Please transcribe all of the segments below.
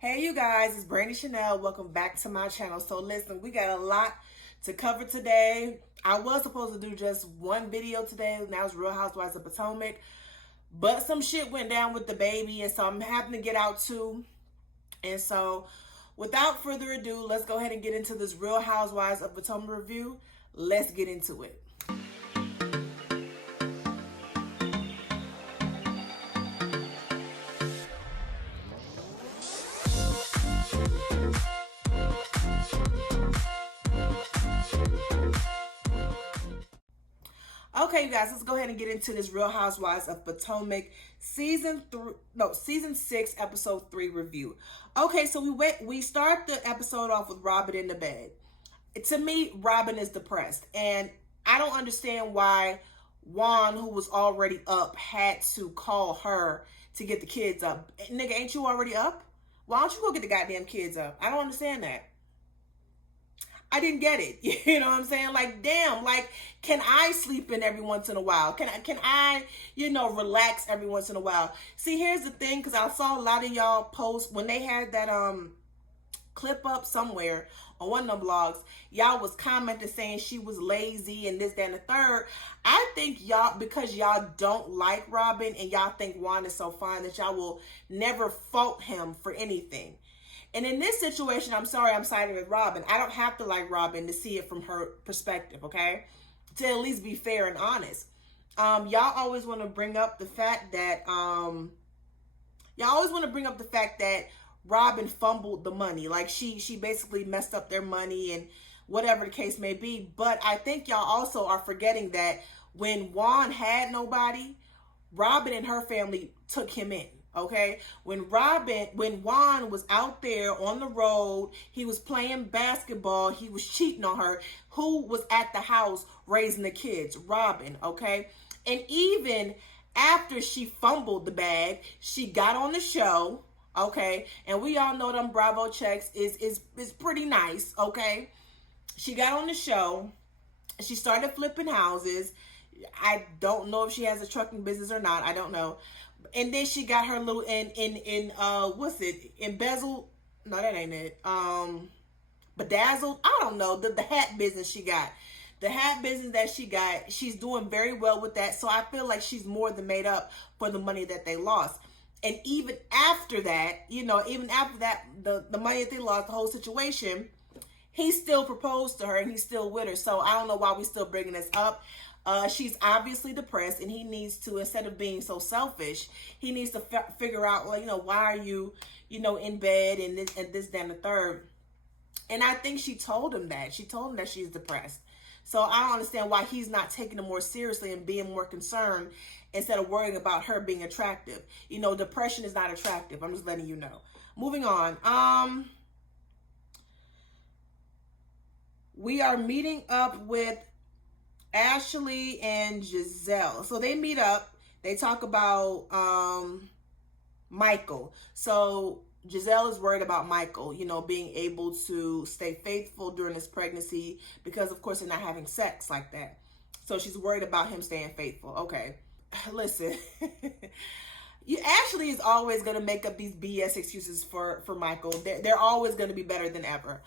Hey you guys, it's Brandy Chanel. Welcome back to my channel. So listen, we got a lot to cover today. I was supposed to do just one video today. Now it's Real Housewives of Potomac. But some shit went down with the baby, and so I'm having to get out too. And so without further ado, let's go ahead and get into this Real Housewives of Potomac review. Let's get into it. Okay, you guys, let's go ahead and get into this Real Housewives of Potomac season 6, episode 3 review. Okay, so we start the episode off with Robin in the bed. To me, Robin is depressed, and I don't understand why Juan, who was already up, had to call her to get the kids up. Nigga, ain't you already up? Why don't you go get the goddamn kids up? I don't understand that. I didn't get it. You know what I'm saying? Like, damn, like, can I sleep in every once in a while? Can I, relax every once in a while? See, here's the thing, because I saw a lot of y'all post when they had that clip up somewhere on one of them blogs. Y'all was commenting saying she was lazy and this, that, and the third. I think y'all, because y'all don't like Robin and y'all think Juan is so fine, that y'all will never fault him for anything. And in this situation, I'm sorry, I'm siding with Robin. I don't have to like Robin to see it from her perspective, okay? To at least be fair and honest. Y'all always want to bring up the fact that Robin fumbled the money. Like she basically messed up their money and whatever the case may be. But I think y'all also are forgetting that when Juan had nobody, Robin and her family took him in. Okay, when Juan was out there on the road, he was playing basketball, he was cheating on her. Who was at the house raising the kids? Robin, okay? And even after she fumbled the bag, she got on the show, okay? And we all know them Bravo checks is pretty nice, okay? She got on the show, she started flipping houses. I don't know if she has a trucking business or not, I don't know. And then she got her little embezzled? No, that ain't it. Bedazzled? I don't know. The hat business she got. The hat business that she got, she's doing very well with that. So I feel like she's more than made up for the money that they lost. And even after that, the money that they lost, the whole situation, he still proposed to her and he's still with her. So I don't know why we still bringing this up. She's obviously depressed, and he needs to, instead of being so selfish, he needs to figure out, well, why are you, in bed and this, that, and the third. And I think she told him that. She told him that she's depressed. So I don't understand why he's not taking it more seriously and being more concerned instead of worrying about her being attractive. Depression is not attractive. I'm just letting you know. Moving on. We are meeting up with Ashley and Giselle. So they meet up. They talk about Michael. So Giselle is worried about Michael, being able to stay faithful during his pregnancy because, of course, they're not having sex like that. So she's worried about him staying faithful. Okay. Listen. Ashley is always going to make up these BS excuses for Michael. They're always going to be better than ever.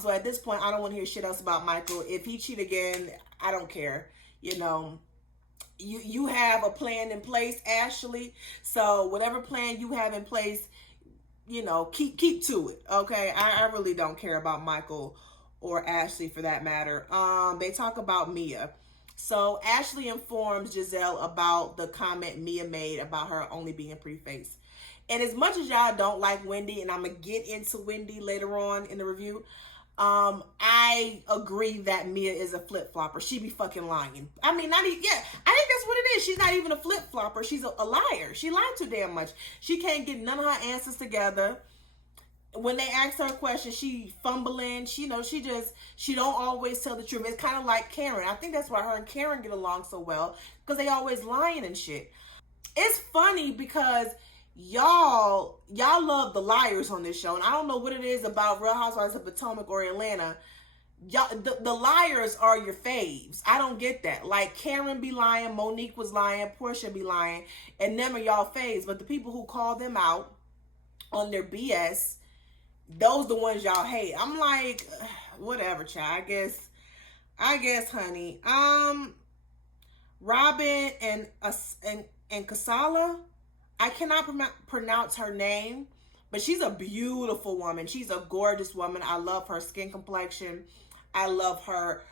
So at this point, I don't want to hear shit else about Michael. If he cheat again, I don't care. You have a plan in place, Ashley. So whatever plan you have in place, keep to it. Okay, I really don't care about Michael or Ashley for that matter. They talk about Mia. So Ashley informs Giselle about the comment Mia made about her only being pre-faced. And as much as y'all don't like Wendy, and I'm going to get into Wendy later on in the review, I agree that Mia is a flip-flopper. She be fucking lying. I mean, I think that's what it is. She's not even a flip-flopper. She's a liar. She lied too damn much. She can't get none of her answers together. When they ask her a question, she fumbling. She don't always tell the truth. It's kind of like Karen. I think that's why her and Karen get along so well, because they always lying and shit. It's funny because y'all love the liars on this show, and I don't know what it is about Real Housewives of Potomac or Atlanta. Y'all, the liars are your faves. I don't get that. Like, Karen be lying, Monique was lying, Portia be lying, and them are y'all faves. But the people who call them out on their BS, those the ones y'all hate. I'm like, whatever, child. I guess, honey. Robin and Kasala, I cannot pronounce her name, but she's a beautiful woman. She's a gorgeous woman. I love her skin complexion. I love her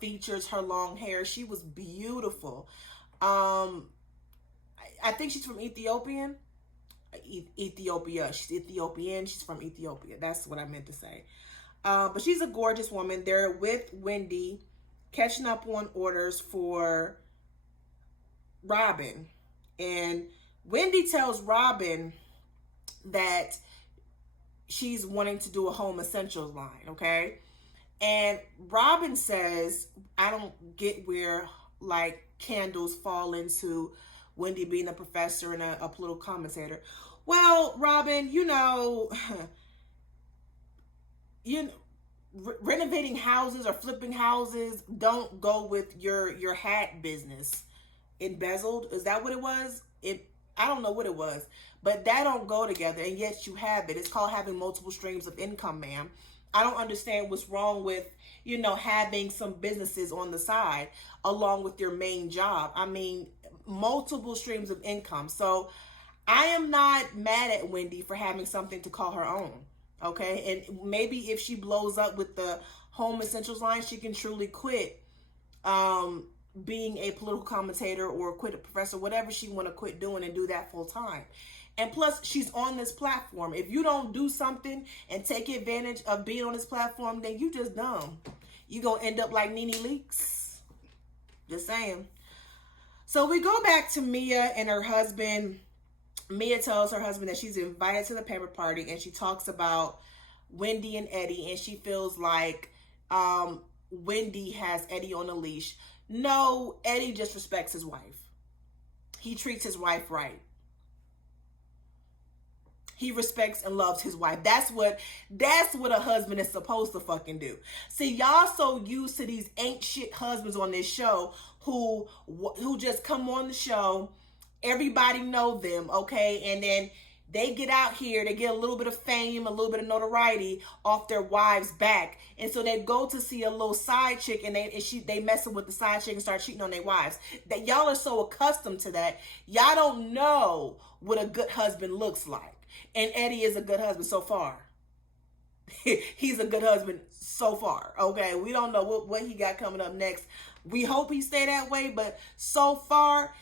features, her long hair. She was beautiful. I think she's from Ethiopia. She's Ethiopian. She's from Ethiopia. That's what I meant to say. But she's a gorgeous woman. They're with Wendy, catching up on orders for Robin. And Wendy tells Robin that she's wanting to do a home essentials line, okay? And Robin says, I don't get where, like, candles fall into Wendy being a professor and a political commentator. Well, Robin, renovating houses or flipping houses don't go with your hat business. Embezzled, is that what it was? I don't know what it was, but that don't go together, and yet you have it. It's called having multiple streams of income, ma'am. I don't understand what's wrong with, having some businesses on the side along with your main job. I mean, multiple streams of income. So I am not mad at Wendy for having something to call her own, okay? And maybe if she blows up with the home essentials line, she can truly quit being a political commentator or quit a professor, whatever she want to quit doing, and do that full time. And plus, she's on this platform. If you don't do something and take advantage of being on this platform, then you just dumb. You gonna end up like Nene Leakes. Just saying. So we go back to Mia and her husband. Mia tells her husband that she's invited to the paper party, and she talks about Wendy and Eddie, and she feels like Wendy has Eddie on a leash. No, Eddie just respects his wife. He treats his wife right. He respects and loves his wife. That's what a husband is supposed to fucking do. See, y'all so used to these ain't shit husbands on this show who just come on the show. Everybody know them, okay? And then they get out here, they get a little bit of fame, a little bit of notoriety off their wives' back. And so they go to see a little side chick, and they messing with the side chick and start cheating on their wives. That y'all are so accustomed to that. Y'all don't know what a good husband looks like. And Eddie is a good husband so far. He's a good husband so far, okay? We don't know what he got coming up next. We hope he stay that way, but so far,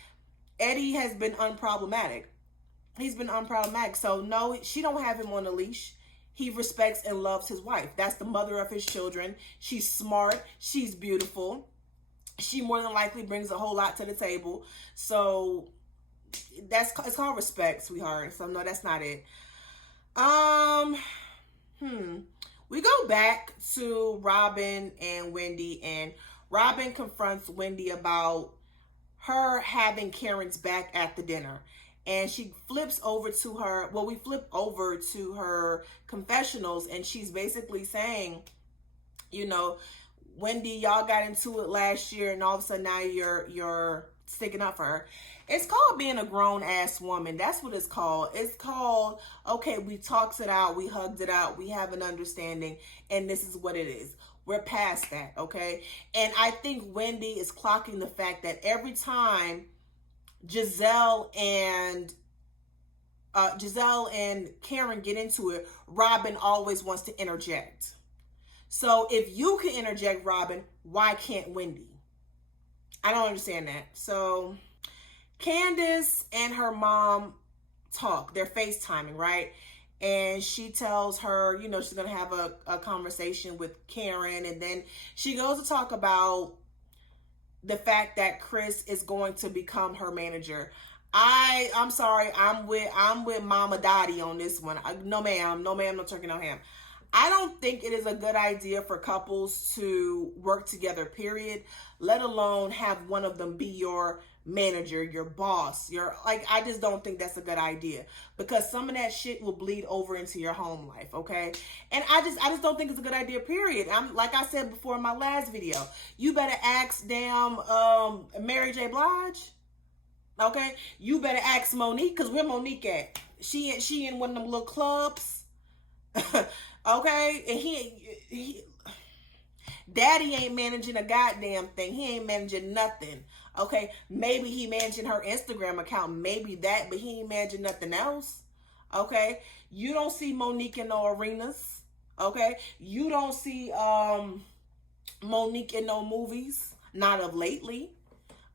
Eddie has been unproblematic. He's been unproblematic. So no, she don't have him on a leash. He respects and loves his wife. That's the mother of his children. She's smart. She's beautiful. She more than likely brings a whole lot to the table. So it's called respect, sweetheart. So no, that's not it. We go back to Robin and Wendy, and Robin confronts Wendy about her having Karen's back at the dinner. And she flips over to her, we flip over to her confessionals, and she's basically saying, Wendy, y'all got into it last year, and all of a sudden now you're sticking up for her. It's called being a grown-ass woman. That's what it's called. It's called, okay, we talked it out, we hugged it out, we have an understanding, and this is what it is. We're past that, okay? And I think Wendy is clocking the fact that every time Giselle and Karen get into it, Robin always wants to interject. So if you can interject, Robin, why can't Wendy? I don't understand that. So Candace and her mom talk. They're FaceTiming, right? And she tells her, she's going to have a conversation with Karen. And then she goes to talk about the fact that Chris is going to become her manager. I'm sorry. I'm with Mama Dottie on this one. No, ma'am. No, turkey, no ham. I don't think it is a good idea for couples to work together, period, let alone have one of them be your manager, your boss. I just don't think that's a good idea, because some of that shit will bleed over into your home life, okay? And I just don't think it's a good idea, period. Like I said before in my last video, you better ask damn Mary J. Blige, okay? You better ask Monique, because where Monique at? She in one of them little clubs. Okay, and he Daddy ain't managing a goddamn thing. He ain't managing nothing. Okay, maybe he managing her Instagram account, maybe that, but he ain't managing nothing else. Okay, you don't see Monique in no arenas. Okay, you don't see Monique in no movies, not of lately.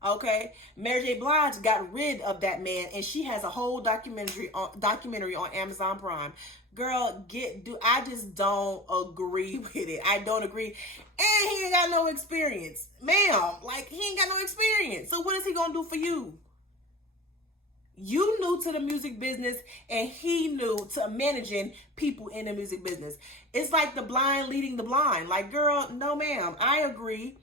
Okay, Mary J. Blige got rid of that man, and she has a whole documentary on Amazon Prime. Girl, I just don't agree with it. I don't agree, and he ain't got no experience, ma'am. Like, he ain't got no experience. So what is he gonna do for you? You new to the music business, and he new to managing people in the music business. It's like the blind leading the blind. Like, girl, no, ma'am. I agree.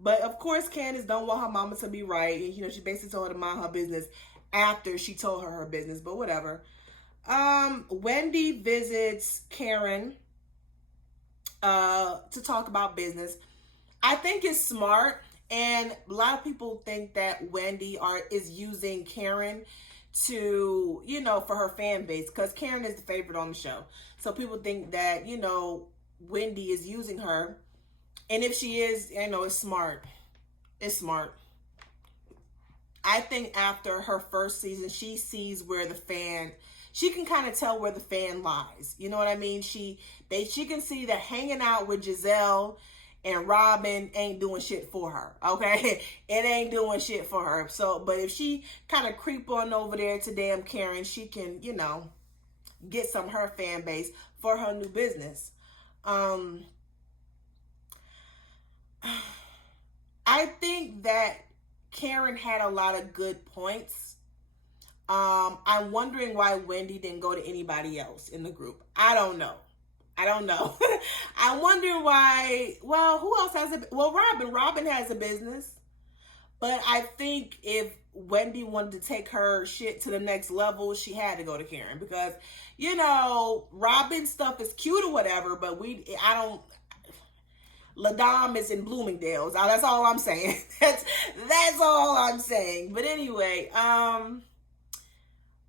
But of course, Candace don't want her mama to be right. And, she basically told her to mind her business after she told her business. But whatever. Wendy visits Karen to talk about business. I think it's smart. And a lot of people think that Wendy is using Karen to, for her fan base. Because Karen is the favorite on the show. So people think that, Wendy is using her. And if she is, it's smart. It's smart. I think after her first season, she sees where she can kind of tell where the fan lies. You know what I mean? She can see that hanging out with Giselle and Robin ain't doing shit for her. Okay? It ain't doing shit for her. So, but if she kind of creep on over there to damn Karen, she can, get some of her fan base for her new business. I think that Karen had a lot of good points. I'm wondering why Wendy didn't go to anybody else in the group. I don't know. I'm wondering why. Well, who else has it? Well, Robin has a business. But I think if Wendy wanted to take her shit to the next level, she had to go to Karen. Because, Robin's stuff is cute or whatever, but LaDame is in Bloomingdale's. That's all I'm saying. That's all I'm saying. But anyway,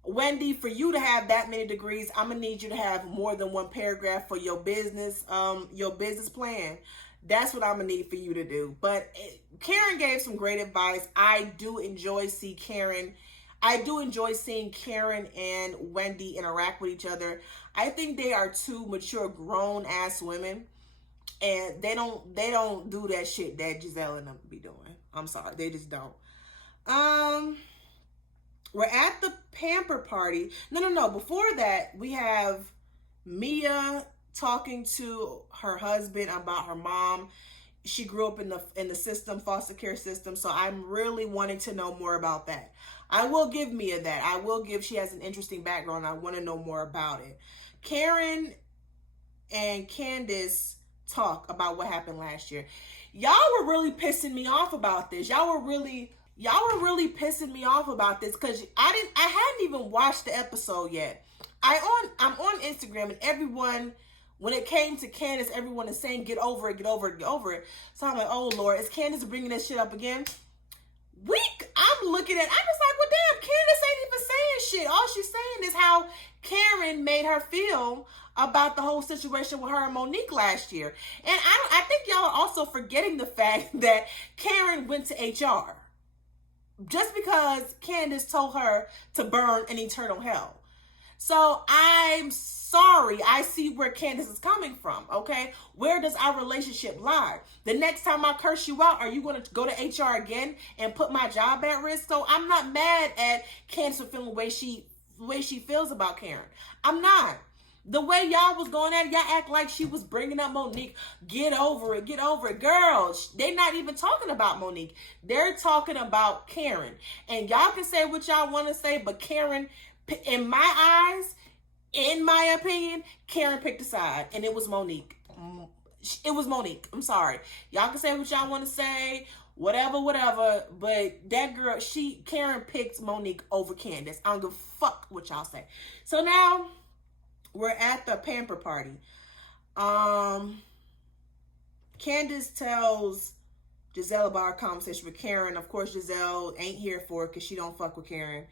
Wendy, for you to have that many degrees, I'm gonna need you to have more than one paragraph for your business plan. That's what I'm gonna need for you to do. But Karen gave some great advice. I do enjoy seeing Karen and Wendy interact with each other. I think they are two mature, grown ass women. And they don't do that shit that Giselle and them be doing. I'm sorry, they just don't. We're at the pamper party. No. Before that, we have Mia talking to her husband about her mom. She grew up in the system, foster care system. So I'm really wanting to know more about that. I will give Mia that. She has an interesting background. I want to know more about it. Karen and Candace talk about what happened last year. Y'all were really pissing me off about this. Y'all were really pissing me off about this because I hadn't even watched the episode yet. I'm on Instagram, and everyone, when it came to Candace, everyone is saying get over it. So I'm like, oh Lord, is Candace bringing this shit up again? I'm looking at, I'm just like, well damn, Candace ain't even saying shit. All she's saying is how Karen made her feel about the whole situation with her and Monique last year. And I think y'all are also forgetting the fact that Karen went to HR just because Candace told her to burn in eternal hell. So I'm sorry. I see where Candace is coming from, okay? Where does our relationship lie? The next time I curse you out, are you going to go to HR again and put my job at risk? So I'm not mad at Candace for feeling the way she feels about Karen. I'm not. The way y'all was going at it, y'all act like she was bringing up Monique. Get over it. Girl, they're not even talking about Monique. They're talking about Karen. And y'all can say what y'all want to say, but Karen, in my eyes, in my opinion, Karen picked a side, and it was Monique. It was Monique. I'm sorry. Y'all can say what y'all want to say, whatever, but that girl, Karen picked Monique over Candace. I don't give a fuck what y'all say. So now, we're at the pamper party. Candace tells Giselle about our conversation with Karen. Of course, Giselle ain't here for it because she don't fuck with Karen.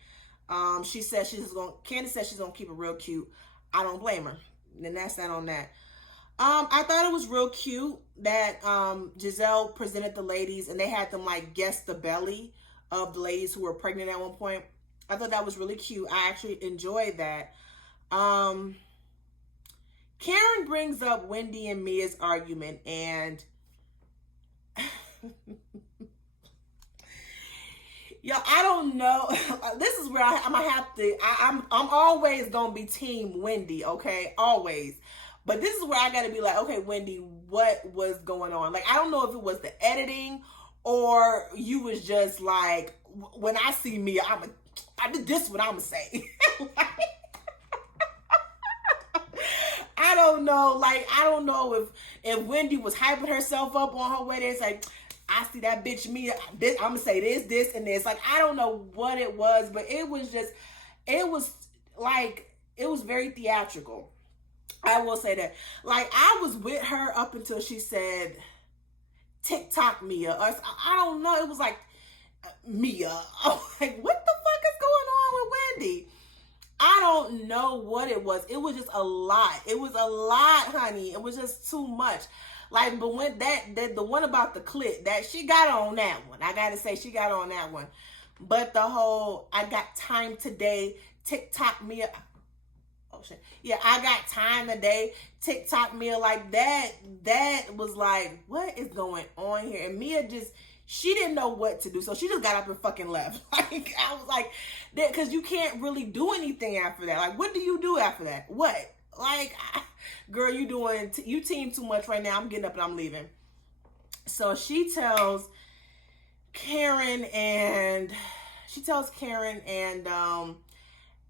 Candace says she's gonna keep it real cute. I don't blame her. And that's that on that. I thought it was real cute that Giselle presented the ladies and they had them like guess the belly of the ladies who were pregnant at one point. I thought that was really cute. I actually enjoyed that. Karen brings up Wendy and Mia's argument, and yo, I don't know. This is where I'm gonna have to. I'm always gonna be team Wendy, okay? Always. But this is where I gotta be like, okay, Wendy, what was going on? Like, I don't know if it was the editing or you was just like, when I see Mia, this is what I'm gonna say. I don't know. Like, I don't know if Wendy was hyping herself up on her way there. It's like, I see that bitch Mia. I'm gonna say this, and this. Like, I don't know what it was, but it was very theatrical. I will say that. Like, I was with her up until she said, TikTok Mia. Or, I don't know. It was like, Mia. I'm like, what the fuck is going on with Wendy? I don't know what it was. It was just a lot. It was a lot, honey. It was just too much. Like, but when the one about the clit, that she got on that one. I gotta say, she got on that one. But the whole, I got time today, TikTok Mia. Oh shit. Yeah, I got time today, TikTok Mia. Like, that was like, what is going on here? And Mia she didn't know what to do. So she just got up and fucking left. Like, I was like, because you can't really do anything after that. Like, what do you do after that? What? Like, girl, you team too much right now. I'm getting up and I'm leaving. So she tells Karen and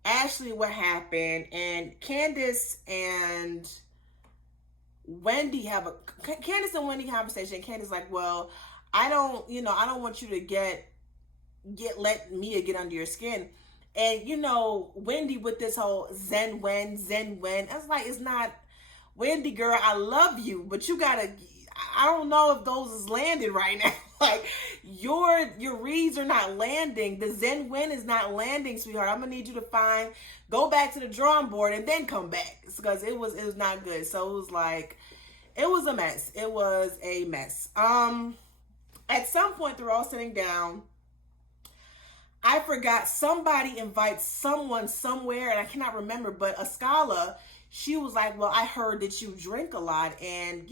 Ashley what happened, and Candace and Wendy have a conversation. Candace like, well, I don't want you to let Mia get under your skin. And, Wendy with this whole Zen Wen. I was like, it's not, Wendy, girl, I love you, but I don't know if those is landing right now. Like, your reads are not landing. The Zen Wen is not landing, sweetheart. I'm going to need you to go back to the drawing board and then come back. Because it was not good. So it was like, it was a mess. It was a mess. At some point, they're all sitting down. I forgot, somebody invites someone somewhere, and I cannot remember, but Ascala, she was like, well, I heard that you drink a lot. And,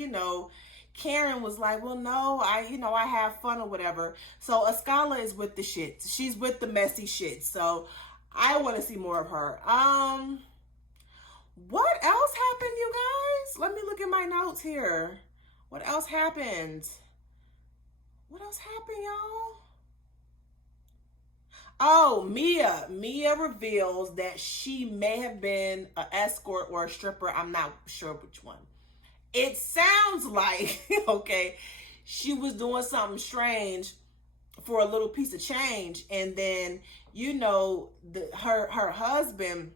Karen was like, well, no, I have fun or whatever. So Ascala is with the shit. She's with the messy shit. So I want to see more of her. What else happened, you guys? Let me look at my notes here. What else happened? What else happened, y'all? Oh, Mia reveals that she may have been an escort or a stripper. I'm not sure which one. It sounds like, okay, she was doing something strange for a little piece of change. And then, her husband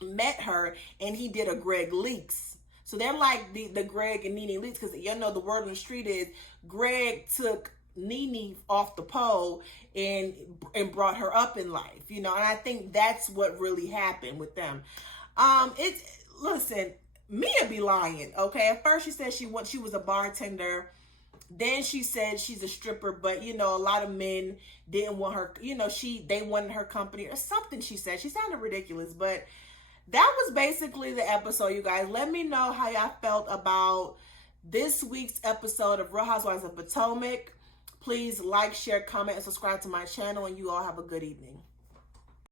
met her and he did a Greg Leaks. So they're like the Greg and Nene Leaks, because the word on the street is Greg took Nene off the pole and brought her up in life, and I think that's what really happened with them. Listen, Mia be lying, okay? At first she said she was a bartender. Then she said she's a stripper, but a lot of men didn't want her, they wanted her company or something. She said she sounded ridiculous, but that was basically the episode, you guys. Let me know how y'all felt about this week's episode of Real Housewives of Potomac. Please like, share, comment, and subscribe to my channel, and you all have a good evening.